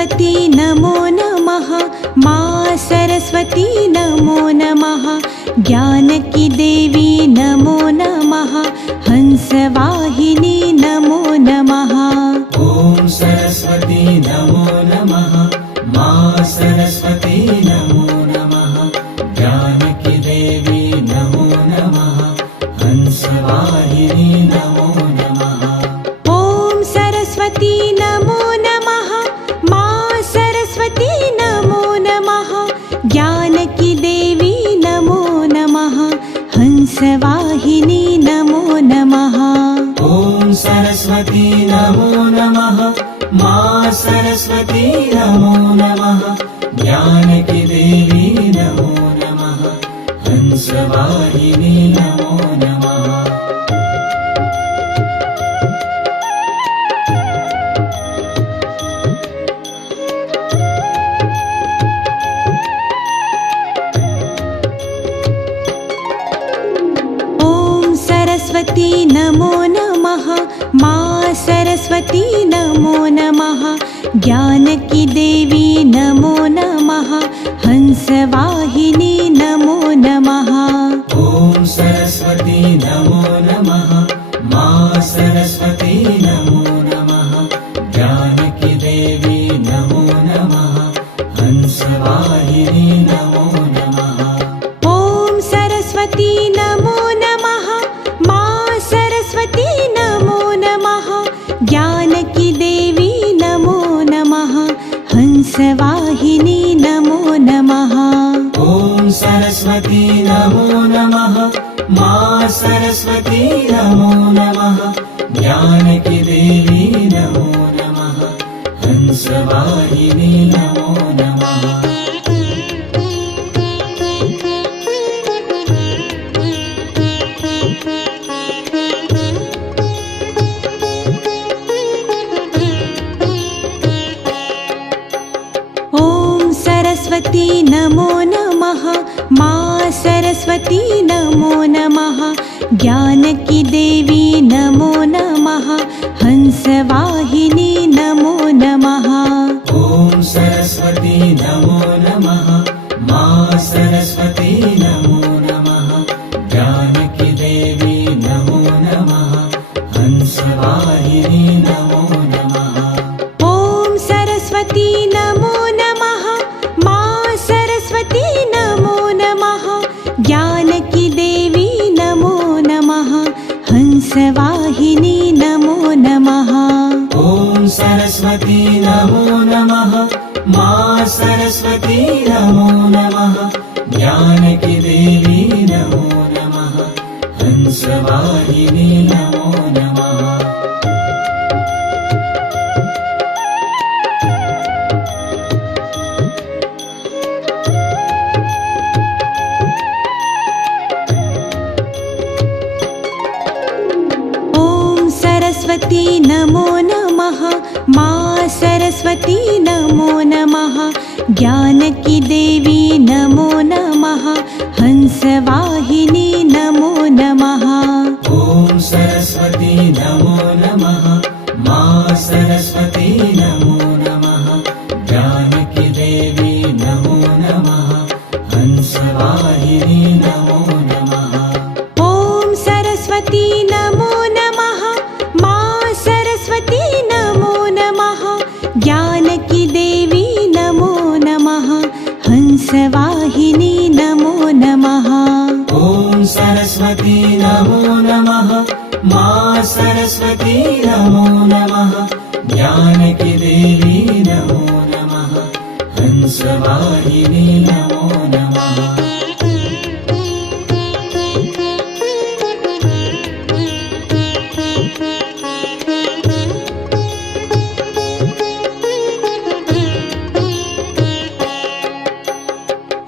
सरस्वती नमो नमः। माँ सरस्वती नमो नमः। ज्ञान की देवी नमो नमः। हंसवाहिनी नमो नमः। ओम सरस्वती नमो नमः। माँ सरस्वती नमो नमः। ज्ञान की देवी नमो नमः। हंसवाहिनी नमो नमः। ओम सरस्वती नमो नमः। माँ सरस्वती नमो नमः। ज्ञान की देवी नमो नमः। हंसवाहिनी नमो नमः। ओम सरस्वती नमो नमः। माँ सरस्वती नमो नमः। ज्ञान की देवी नमो नमः। हंसवाहिनी नमो नमः। ओम सरस्वती नमो नमः। माँ सरस्वती नमो नमः। ज्ञान की देवी नमो नमः। हंसवाहिनी नमो नमः। ओम सरस्वती नमो नमः। माँ सरस्वती नमो नमः। ज्ञान की देवी नमो नमः। हंसवाहिनी नमो नमः। ओम सरस्वती नमो नमः। माँ सरस्वती नमो नमः। ज्ञान की देवी नमो नमः। हंसवाहिनी नमो नमः। ओम सरस्वती नमो नमः। माँ सरस्वती नमो नमः। ज्ञान की देवी नमो नमः। हंसवाहिनी नमो नमः। ओम सरस्वती नमो नमः। माँ सरस्वती नमो नमः। ज्ञान की देवी नमो नमः। हंसवाहिनी नमो नमः। ओम सरस्वती नमो नमः। माँ सरस्वती नमो नमः। ज्ञान की देवी नमो नमः। हंसवाहिनी नमो नमः। ओम सरस्वती नमो नमः। माँ सरस्वती नमो नमः। ज्ञान की देवी नमो नमः। हंसवाहिनी नमो नमः। ओम सरस्वती नमो नमः। माँ सरस्वती नमो नमः। ज्ञान की देवी नमो नमः। हंसवाहिनी नमो नमः। ओम सरस्वती नमो नमः। माँ सरस्वती नमो नमः। ज्ञान की देवी नमो नमः। हंसवाहिनी नमो नमः। ओम सरस्वती नमो नमः। माँ सरस्वती नमो नमः। ज्ञान की देवी नमो नमः। हंसवाहिनी नमो नमः। ओम सरस्वती नमो नमः। माँ सरस्वती नमो नमः। ज्ञान की देवी नमो नमः। हंसवाहिनी नमो नमः। ओम सरस्वती नमो नमः। माँ सरस्वती नमो नमः। ज्ञान की देवी नमो नमः। हंसवाहिनी नमो नमः।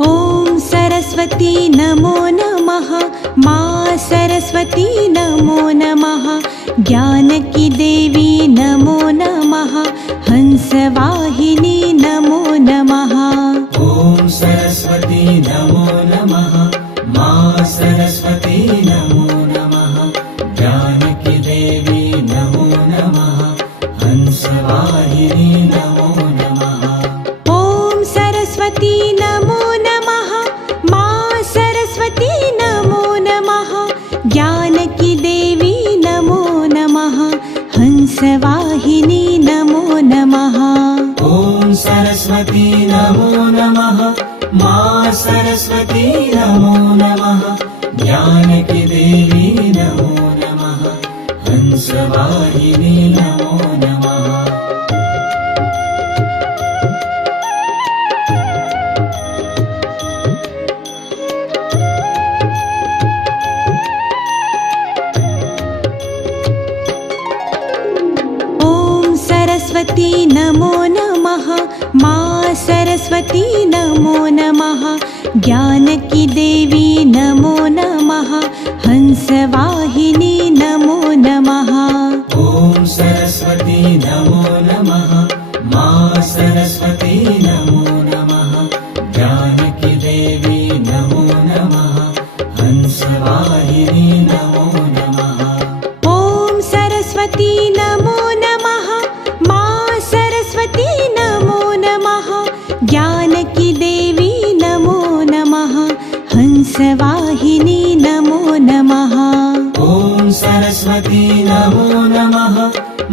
ओम सरस्वती नमो नमः। माँ सरस्वती नमो नमः। ज्ञान की देवी नमो नमः। हंसवाहिनी नमो नमः। ओम सरस्वती नमो नमः। माँ सरस्वती नमो नमः। ज्ञान की देवी नमो नमः। हंसवाहिनी नमो नमः। हंसवाहिनी नमो नमः। ॐ सरस्वती नमो नमः। माँ सरस्वती नमो नमः। ज्ञान की देवी नमो नमः। हंसवाहिनी नमो नमः। ॐ सरस्वती नमो नमः। माँ सरस्वती नमो नमः। ज्ञान की देवी नमो नमः। हंसवाहिनी नमो नमः। ॐ सरस्वती नमो नमः। माँ सरस्वती नमो नमः। ज्ञान की देवी नमो नमः। हंसवाहिनी नमो नमः। ॐ सरस्वती नमो नमः।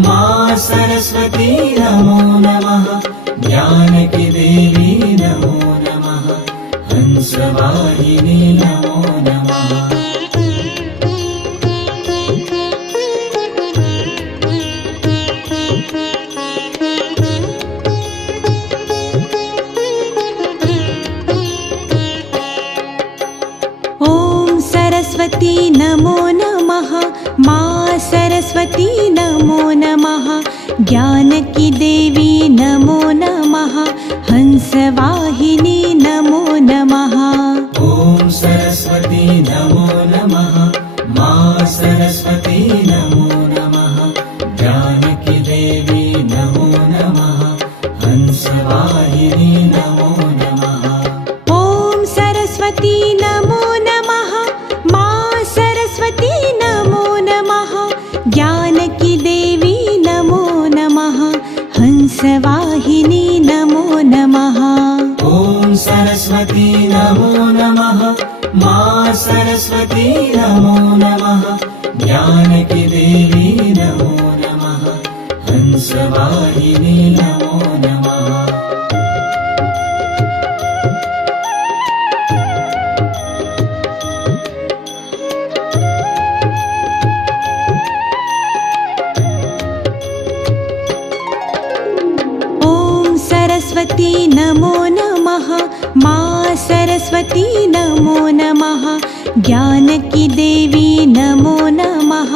माँ सरस्वती नमो नमः। ज्ञान की देवी नमो नमः। हंसवाहिनी नमो नमः। ॐ सरस्वती नमो नमः। माँ सरस्वती नमो नमः। ज्ञान की देवी नमो नमः। हंसवाहिनी नमो नमः। ॐ सरस्वती नमो नमः। माँ सरस्वती नमो नमः। ज्ञान की देवी नमो नमः। हंसवाहिनी नमो नमः। ॐ सरस्वती नमो नमः। माँ सरस्वती नमो नमः। ज्ञान की देवी नमो नमः। हंसवाहिनी नमो नमः। ॐ सरस्वती नमो नमः। माँ सरस्वती नमो नमः। ज्ञान की देवी नमो नमः। हंसवाहिनी नमो नमः। ॐ सरस्वती नमो नमः। माँ सरस्वती नमो नमः। ज्ञान की देवी नमो नमः।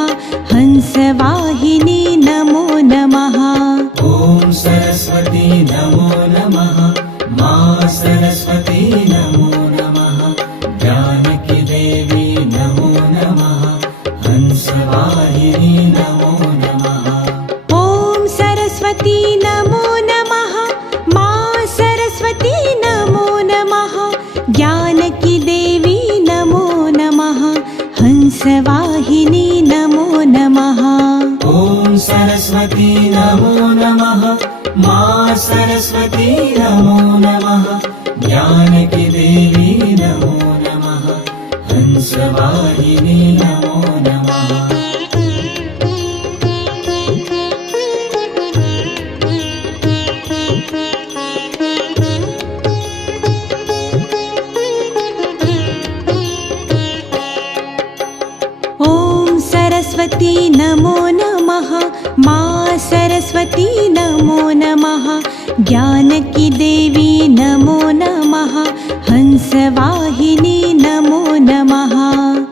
हंसवाहिनी नमो नमः। ॐ सरस्वती नमो नमः। माँ सरस्वती नमो नमः। ज्ञान की देवी नमो नमः। हंसवाहिनी नमो नमः। ॐ सरस्वती नमो नमः। माँ सरस्वती नमो नमः। ज्ञान की देवी नमो नमः। हंसवाहिनी नमो नमः। ॐ सरस्वती नमो नमः। माँ सरस्वती नमो नमः। ज्ञान की देवी नमो नमः। हंसवाहिनी नमो नमः। ॐ सरस्वती नमो नमः। माँ सरस्वती नमो नमः। ज्ञान की देवी नमो नमः। हंसवाहिनी नमो नमः।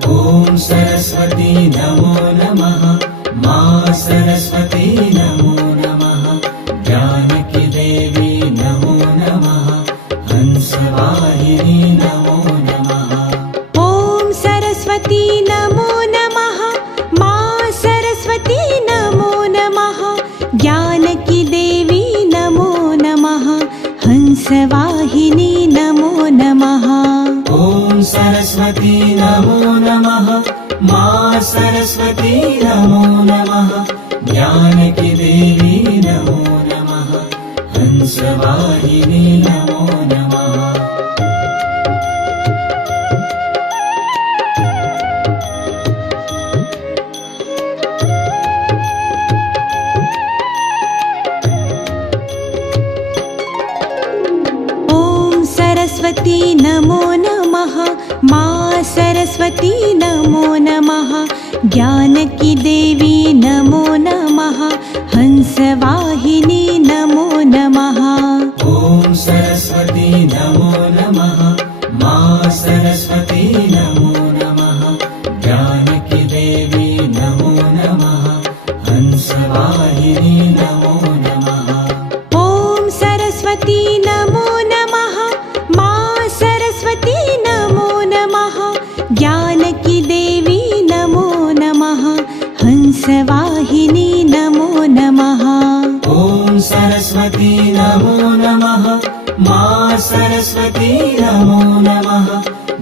ॐ सरस्वती नमो नमः। माँ सरस्वती नमो नमः। ज्ञान की देवी नमो नमः। हंसवाहिनी नमो नमः। ॐ सरस्वती नमो नमः। माँ सरस्वती नमो नमः। ज्ञान की देवी नमो नमः। हंसवाहिनी नमो नमः। ॐ सरस्वती नमो नमः। माँ सरस्वती नमो नमः। ज्ञान की देवी नमो नमः। हंसवाहिनी नमो नमः। ॐ सरस्वती नमो नमः। माँ सरस्वती नमो नमः। ज्ञान की देवी नमो हंसवाहिनी नमो नमः। ॐ सरस्वती नमो नमः। माँ सरस्वती नमो नमः।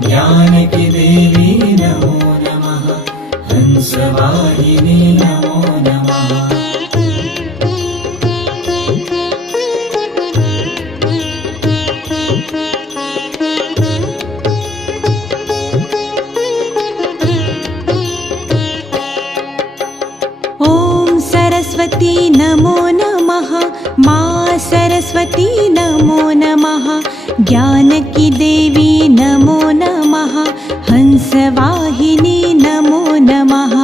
ज्ञान की देवी नमो नमः। हंसवाहिनी नमो नमः। ॐ सरस्वती नमो नमः। माँ सरस्वती नमो नमः। ज्ञान की देवी नमो नमः। हंसवाहिनी नमो नमः।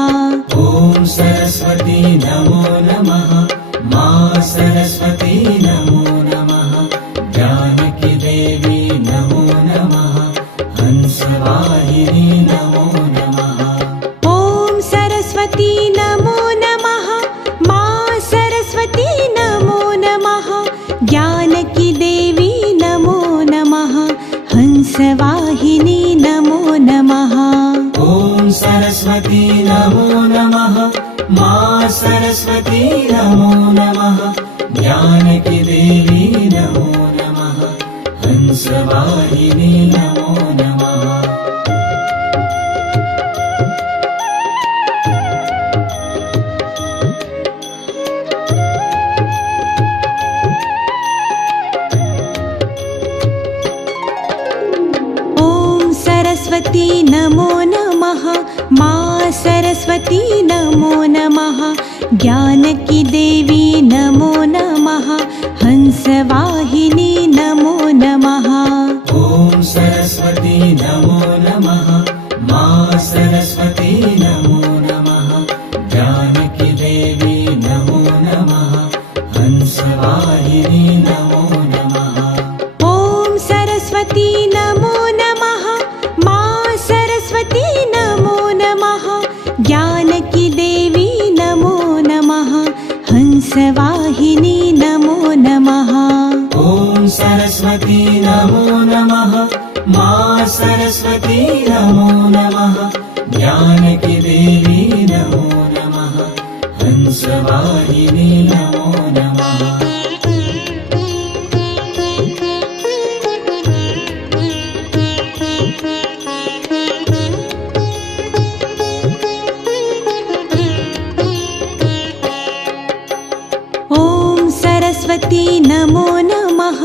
ॐ सरस्वती नमो नमः। माँ सरस्वती नमो नमः। ज्ञान की देवी नमो नमः। हंसवाहिनी नमो नमः। ॐ सरस्वती नमो नमः। माँ सरस्वती नमो नमः। ज्ञान की देवी नमो नमः। हंसवाहिनी नमो नमः। ॐ सरस्वती नमो नमः। माँ सरस्वती नमो नमः। ज्ञान की देवी नमो नमः। हंसवाहिनी नमो नमः। ॐ सरस्वती नमो नमः। माँ सरस्वती नमो नमः। ज्ञान की देवी नमो नमः। हंसवाहिनी नमो नमः। ॐ सरस्वती नमो नमः। माँ सरस्वती नमो नमः। ज्ञान की देवी नमो नमः। हंसवाहिनी नमो नमः। ॐ सरस्वती नमो नमः। माँ सरस्वती नमो नमः। ज्ञान की देवी नमो नमः। हंसवाहिनी नमो नमः। ॐ सरस्वती नमो नमः। माँ सरस्वती नमो नमः। ज्ञान की देवी नमो नमः। हंसवाहिनी नमो नमः। ॐ सरस्वती नमो नमः।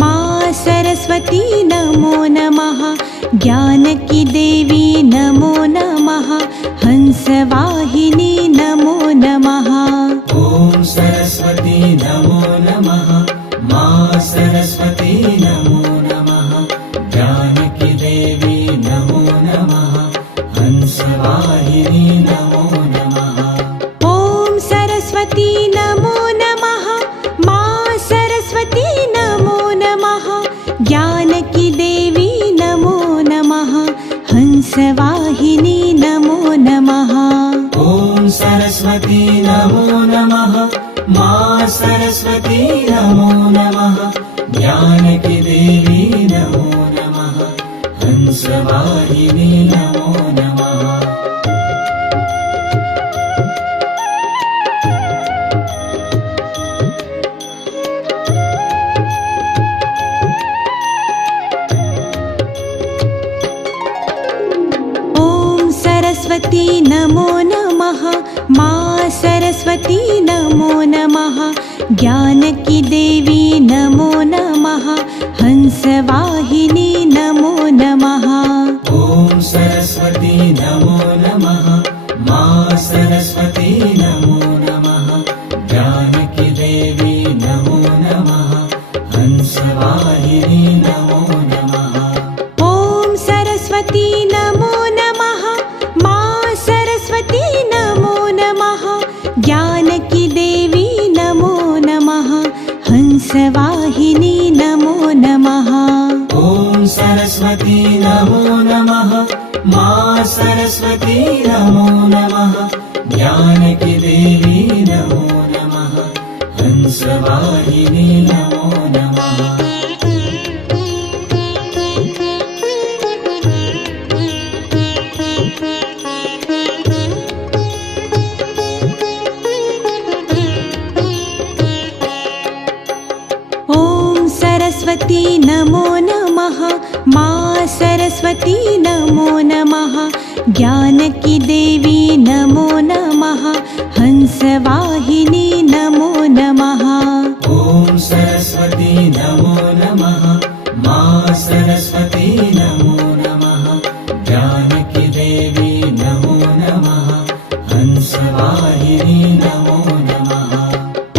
माँ सरस्वती नमो नमः। ज्ञान की देवी नमो नमः। हंसवाहिनी नमो नमः। ॐ सरस्वती नमो नमः। माँ सरस्वती नमो नमः। ज्ञान की देवी नमो नमः। हंसवाहिनी नमो नमः। ॐ सरस्वती नमो नमः। माँ सरस्वती नमो नमः। ज्ञान की देवी नमो नमः। हंसवाहिनी नमो नमः। ॐ सरस्वती नमो नमः। माँ सरस्वती नमो नमः। ज्ञान की देवी नमो नमः। हंसवाहिनी नमो नमः। ॐ सरस्वती नमो नमः। माँ सरस्वती नमो नमः। ज्ञान की देवी नमो नमः। हंसवाहिनी नमो नमः। ॐ सरस्वती नमो नमः। माँ सरस्वती नमो नमः। ज्ञान की देवी नमो नमः। हंसवाहिनी नमो नमः। ॐ सरस्वती नमो नमः। माँ सरस्वती नमो नमः। ज्ञान की देवी नमो नमः। हंसवाहिनी नमो नमः। ॐ सरस्वती सरस्वती नमो नमः माँ सरस्वती नमो नमः ज्ञानकी देवी नमो नमः हंसवाहिनी नमो नमः ॐ सरस्वती नमो नमः माँ सरस्वती नमो नमः ज्ञानकी देवी नमो नमः हंसवाहिनी नमो नमः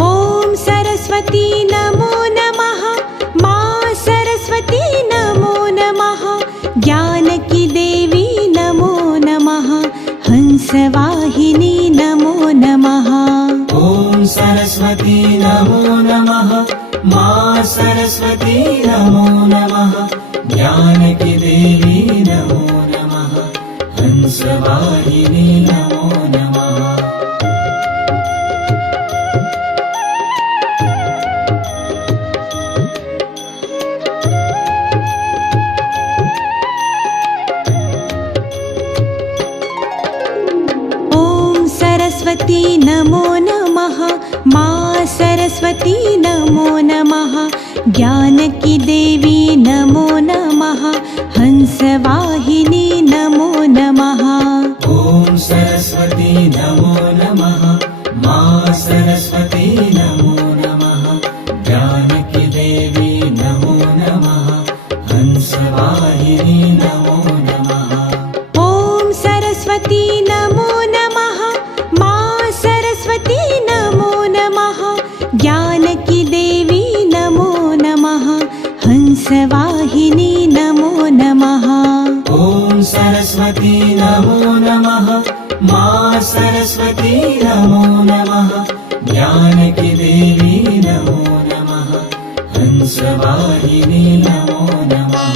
ॐ सरस्वती नमो नमः माँ सरस्वती नमो नमः ज्ञानकी देवी नमो नमः हंसवाहिनी नमो नमः ॐ सरस्वती नमो नमः माँ सरस्वती नमो नमः ज्ञानकी देवी नमो नमः हंसवाहिनी नमो नमः ॐ सरस्वती नमो नमः माँ सरस्वती नमो नमः ज्ञानकी देवी नमो नमः हंसवाहिनी नमो नमः ॐ सरस्वती नमो नमः माँ सरस्वती नमो नमः ज्ञानकी देवी नमो नमः हंसवाहिनी नमो नमः ॐ सरस्वती नमो नमः माँ सरस्वती नमो नमः ज्ञानकी देवी नमो नमः हंसवाहिनी नमो नमः ॐ सरस्वती नमो नमः माँ सरस्वती नमो नमः ज्ञानकी देवी नमो नमः हंसवाहिनी नमो नमः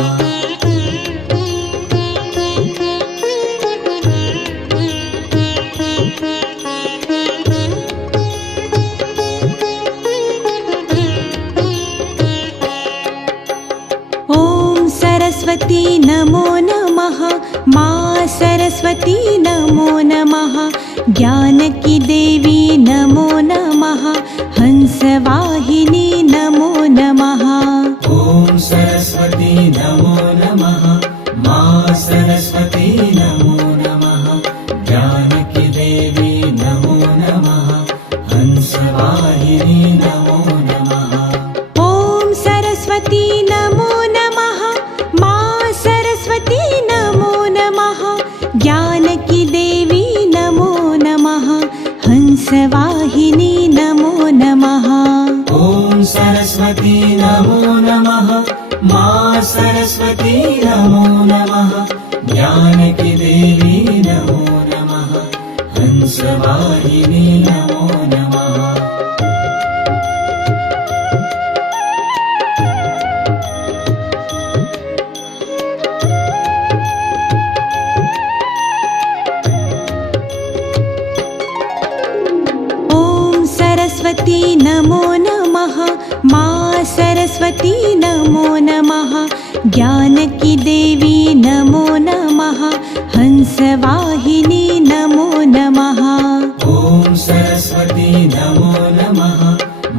ॐ सरस्वती नमो नमः माँ सरस्वती नमो नमः ज्ञानकी देवी नमो नमः हंसवाहिनी नमो नमः ॐ सरस्वती नमो नमः माँ सरस्वती नमो नमः ज्ञानकी देवी नमो नमः हंसवाहिनी नमो नमः ॐ सरस्वती नमो नमः माँ सरस्वती नमो नमः ज्ञानकी देवी नमो नमः हंसवाहिनी नमो नमः ॐ सरस्वती नमो नमः माँ सरस्वती नमो नमः ज्ञानकी देवी नमो नमः हंसवाहिनी नमो नमः ॐ सरस्वती नमो नमः माँ सरस्वती नमो नमः ज्ञानकी देवी नमो नमः हंसवाहिनी नमो नमः ॐ सरस्वती नमो नमः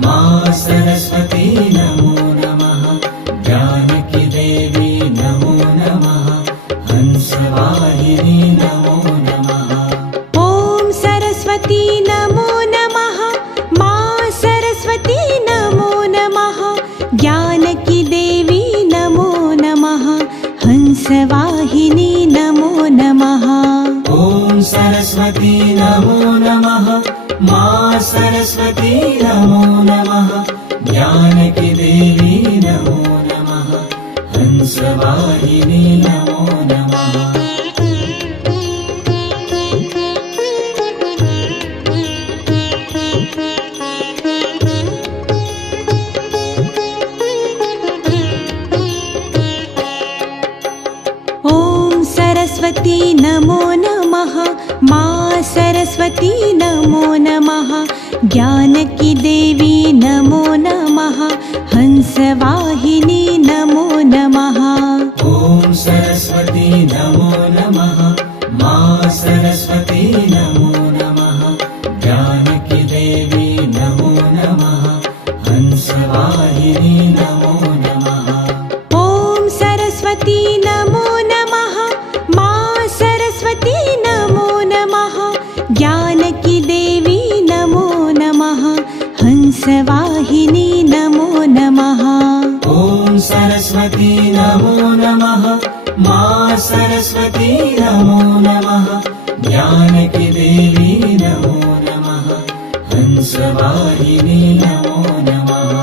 माँ सरस्वती नमो नमः ज्ञानकी देवी नमो नमः हंसवाहिनी नमो नमः ॐ सरस्वती नमो नमः माँ सरस्वती नमो नमः ज्ञानकी देवी नमो नमः हंसवाहिनी नमो नमः ॐ सरस्वती नमो नमः माँ सरस्वती नमो नमः ज्ञानकी देवी नमो नमः हंसवाहिनी नमो नमः ॐ सरस्वती नमो नमः माँ सरस्वती नमो नमः ज्ञानकी देवी नमो नमः हंसवाहिनी नमो नमः ॐ सरस्वती नमो नमः माँ सरस्वती नमो नमः ज्ञानकी देवी नमो नमः हंसवाहिनी नमो नमः सरस्वती नमो नमः जानकी देवी नमो नमः हंसवाहिनी नमो नमः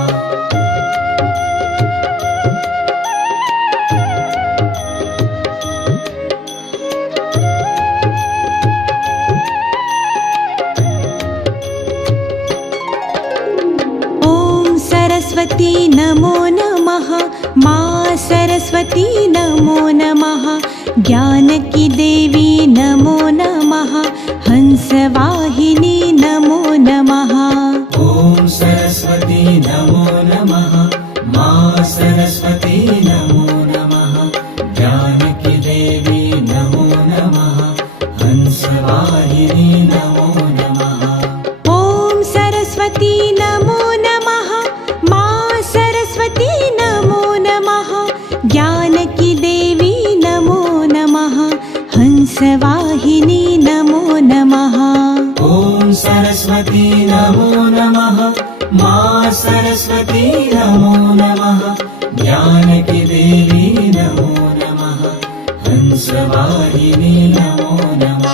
सरस्वती नमो नमः मा सरस्वती नमो नमः ज्ञानकी देवी नमो नमः हंसवाहिनी नमो नमः ॐ सरस्वती नमो नमः मा सरस्वती नमो नमः जानकी देवी नमो नमः हंसवाहिनी नमो नमः ॐ सरस्वती नमो नमः मा सरस्वती नमो नमः ज्ञानकी देवी नमो नमः हंसवाहिनी नमो नमः ॐ सरस्वती नमो नमः मा सरस्वती नमो नमः जानकी देवी नमो नमः हंसवाहिनी नमो नमः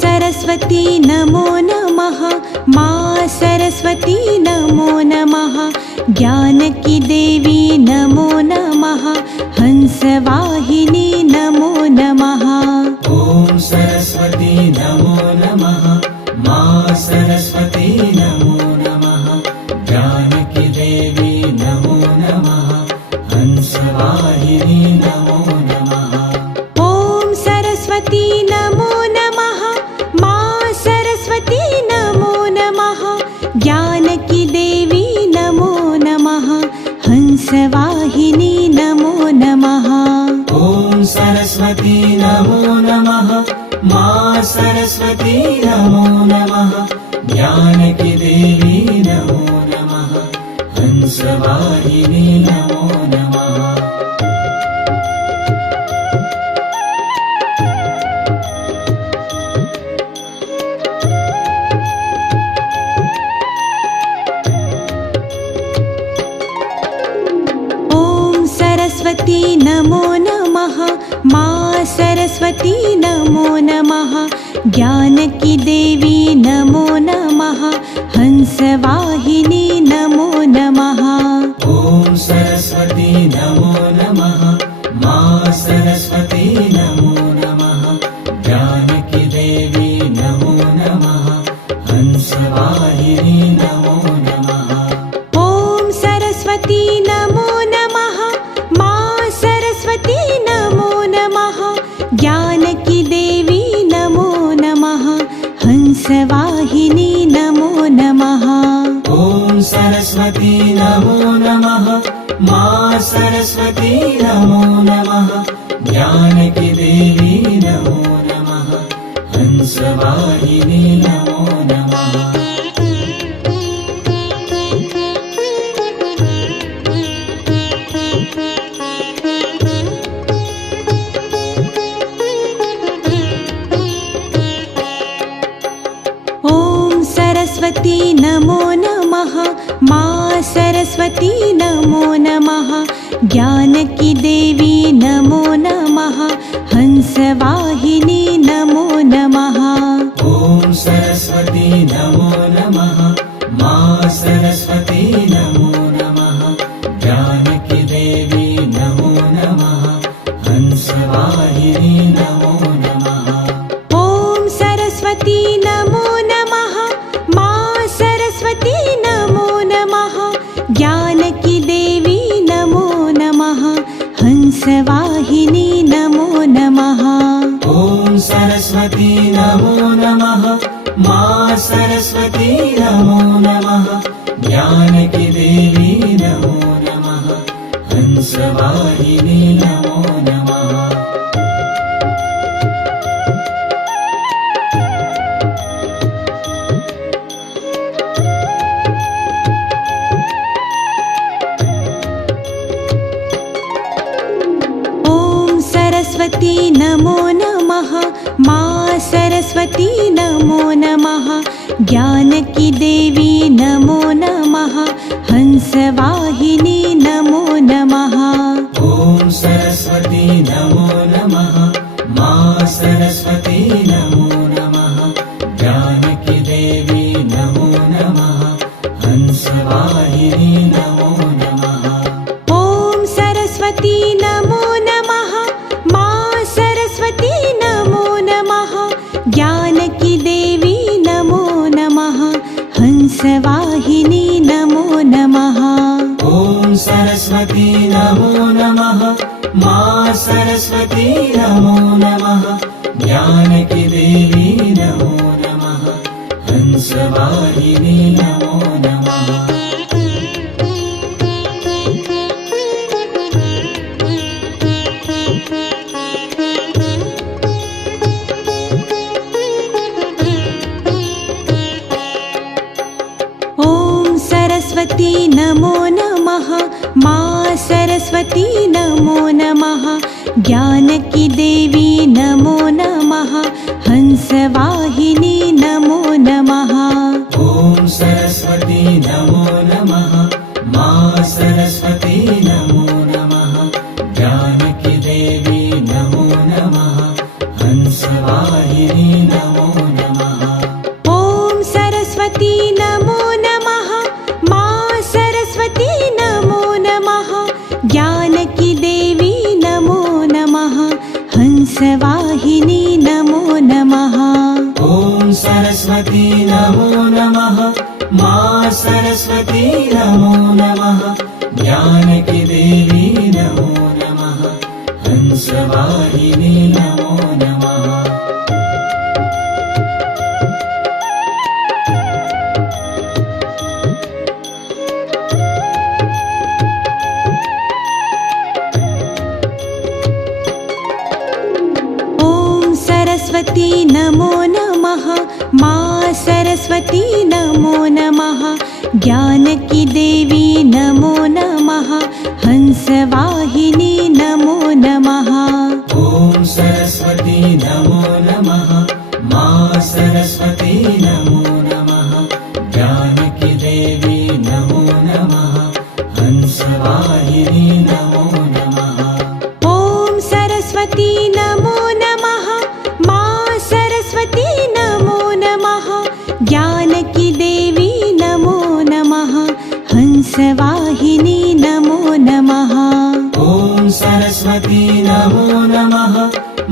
सरस्वती नमो नमः मा सरस्वती नमो नमः ज्ञानकी देवी नमो नमः हंसवाहिनी नमो नमः ॐ सरस्वती नमो नमः मा सरस्वती नमो नमः जानकी देवी नमो नमः हंसवाहिनी नमो नमः ॐ सरस्वती नमो नमः मा सरस्वती नमो नमः ज्ञानकी देवी नमो नमः हंसवाहिनी नमो नमः ॐ सरस्वती नमो नमः मा सरस्वती नमो नमः जानकी देवी नमो नमः हंसवाहिनी नमो नमः सरस्वती नमो नमः मा सरस्वती नमो नमः ज्ञानकी देवी नमो नमः हंसवाहिनी नमो नमः ॐ सरस्वती नमो नमः मा सरस्वती नमो नमः जानकी देवी नमो नमः हंसवाहिनी नमो नमः ॐ सरस्वती नमो नमः मा सरस्वती नमो नमः ज्ञानकी देवी नमो नमः हंसवाहिनी नमो नमः ॐ सरस्वती नमो नमः मा सरस्वती नमो नमः जानकी देवी नमो नमः हंसवाहिनी नमो नमः सरस्वती नमो नमः मा सरस्वती नमो नमः ज्ञानकी देवी नमो नमः हंसवाहिनी नमो नमः ॐ सरस्वती नमो नमः मा सरस्वती नमो नमः जानकी देवी नमो नमः हंसवाहिनी नमो नमः ॐ सरस्वती नमो नमः मा सरस्वती नमो नमः ज्ञानकी देवी नमो नमः हंसवाहिनी नमो नमः ॐ सरस्वती नमो नमः मा सरस्वती नमो नमः जानकी देवी नमो नमः हंसवाहिनी नमो नमः सरस्वती नमो नमः ज्ञानकी देवी नमो नमः हंसवाहिनी नमो नमः ॐ सरस्वती नमो नमः मा सरस्वती नमो नमः जानकी देवी नमो नमः हंसवाहिनी नमो नमः ॐ सरस्वती नमो नमः मा सरस्वती नमो नमः ज्ञानकी देवी नमो नमः हंसवाहिनी नमो नमः ॐ सरस्वती नमो नमः मा सरस्वती नमो नमः जानकी देवी नमो नमः हंसवाहिनी नमो नमः ॐ सरस्वती नमो नमः मा सरस्वती नमो नमः ज्ञानकी देवी नमो नमः हंसवाहिनी नमो नमः ॐ सरस्वती नमो नमः मा सरस्वती नमो नमः जानकी देवी नमो नमः हंसवाहिनी नमो नमः ॐ सरस्वती नमो नमः मा सरस्वती नमो नमः ज्ञानकी देवी नमो नमः हंसवाहिनी नमो नमः ॐ सरस्वती नमो नमः मा सरस्वती नमो नमः जानकी देवी नमो नमः हंसवाहिनी नमो नमः ॐ सरस्वती नमो नमः मा सरस्वती नमो नमः ज्ञानकी देवी नमो नमः हंसवाहिनी नमो नमः ॐ सरस्वती नमो नमः मा सरस्वती नमो नमः जानकी देवी नमो नमः हंसवाहिनी नमो नमः ॐ सरस्वती नमो नमः मा सरस्वती नमो नमः ज्ञानकी देवी नमो नमः हंसवाहिनी नमो नमः ॐ सरस्वती नमो नमः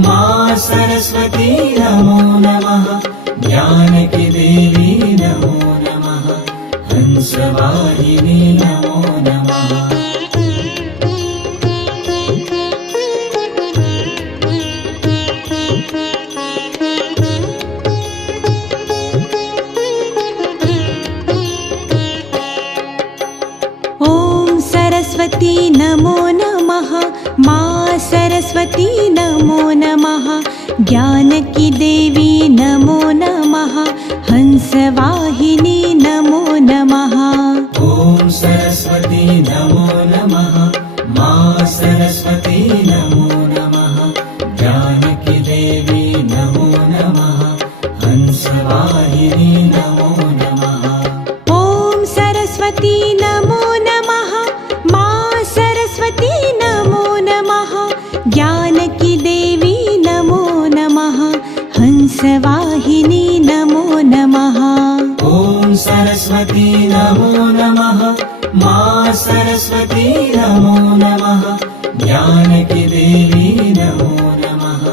मा सरस्वती नमो नमः जानकी देवी नमो नमः हंसवाहिनी नमो नमः ॐ सरस्वती नमो नमः मा सरस्वती नमो नमः ज्ञानकी देवी नमो नमः हंसवाहिनी नमो नमः ॐ सरस्वती नमो नमः मा सरस्वती नमो नमः जानकी देवी नमो नमः हंसवाहिनी नमो नमः ॐ सरस्वती नमो नमः मा सरस्वती नमो नमः ज्ञानकी देवी नमो नमः हंसवाहिनी नमो नमः ॐ सरस्वती नमो नमः मा सरस्वती नमो नमः जानकी देवी नमो नमः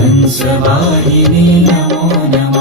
हंसवाहिनी नमो नमः